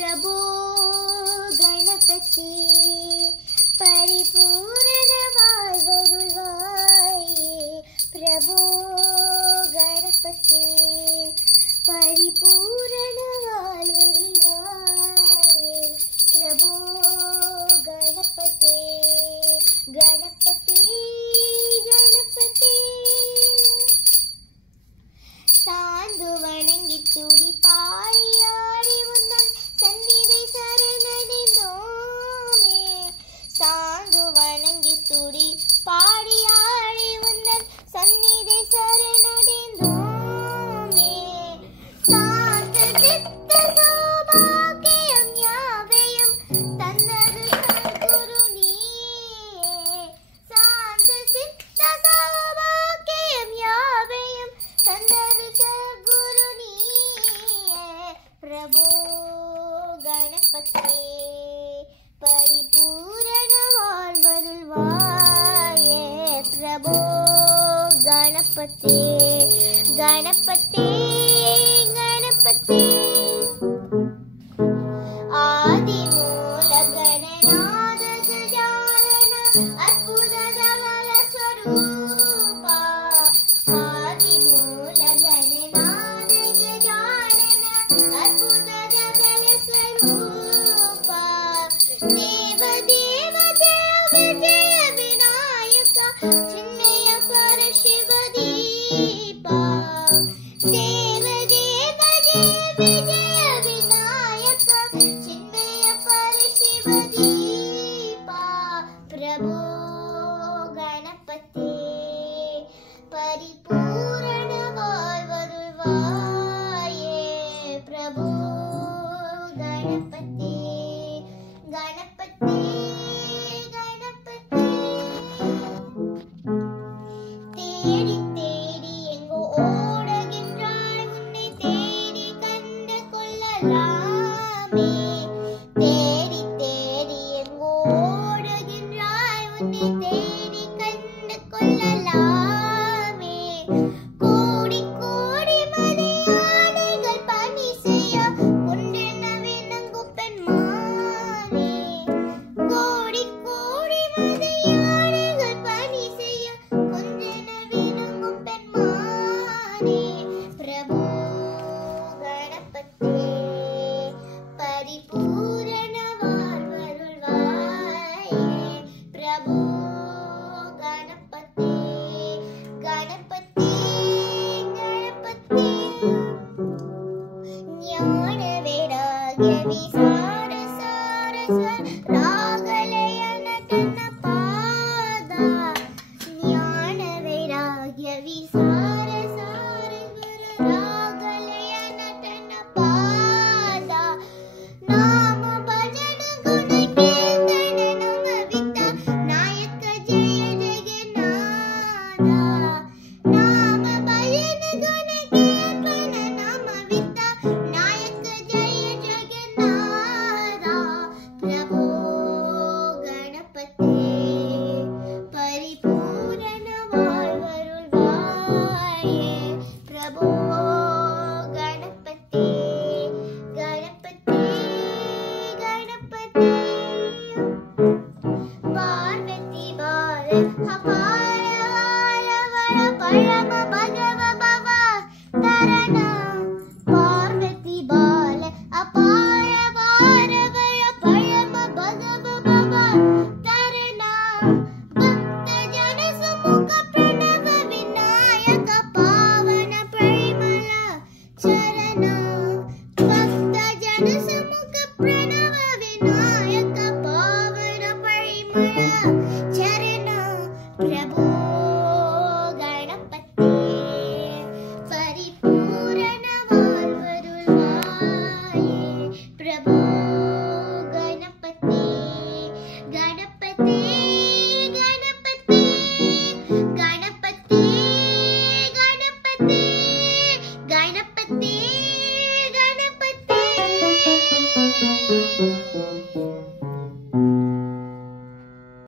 प्रभो गणपति परिपूर्णवायरुळ्वाये प्रभो गणपति परिपूर्णवायरुळ्वाये प्रभो गणपति गणपति गणपति சாந்து வணங்கி துடி பாடியாடி உந்தன் சந்நிதி சரணடைந்தோமே சாந்து வணங்கி துடி பாடியாடி உந்தன் சந்நிதி சரணடைந்தோமே சாந்த சித்த சௌபாகியம் யாவையும் தந்தது சத்குரு நீயே சாந்த சித்த சௌபாகியம் யாவையும் தந்தது சத்குரு நீயே பிரபோ கணபதி பரிபூரண வாழ்வருள்வாயே பிரபோ கணபதி கணபதி கணபதி ஆதி மூல கணநாத கஜானன அற்புத தவள ஸ்வரூபா ஆதி மூல கணநாத கஜானன அற்புத தவள ஸ்வரூபா தேவ தேவ தேவ ஜெய விநாயக சின்மய பர சிவ தீபா தேவ தேவ ஜெய விஜய விநாயக சின்மய பர சிவ தீபா பிரபோ கணபதி பரிபூரண வாழ்வருள்வாயே பிரபோ கணபதி கணபதி கணபதி தேடி தேடி எங்கோ ஓடுகின்றாய் உன்னை தேடி கண்டு கொள்ளலாமே தேடி தேடி எங்கோ ஓடுகின்றாய் உன்னை தேடி கண்டு கொள்ளலாமே கோடி கோடி மலையானைகள் பணி செய்ய கொண்டென விளங்கும் பெண்மானே கோடி கோடி மலையானைகள் பணி செய்ய கொண்டென விளங்கும் பெண்மானே பிரபோ கணபதி பரிபூரண வாழ்வருள்வாயே பிரபோ கணபதி கணபதி கணபதி ஞான வைராகிய விசார சார ஸ்வர் ராகலய நடன பாதா ஞான வைராகிய விசார சார ஸ்வர் ராகலய நடன பாதா நாம பஜன குண கீர்த்தன நமவித நாயಕ ஜெய ஜெகநாதா நாம பஜன குண கீர்த்தன நமவித நாயಕ ஜெய ஜெகநாதா பிரபோ கணபதி பரிபூரண வாழ்வருள்வாயே பிரபோ கணபதி கணபதி கணபதி பார்வதி பால அபார வாழவர பழம பகவ பவ தரண பார்வதி பால அபார வாழவர பழம பகவ பவ தரண பக்த ஜன சமுக பிரணவ விநாயக பாவன பரிமள சரண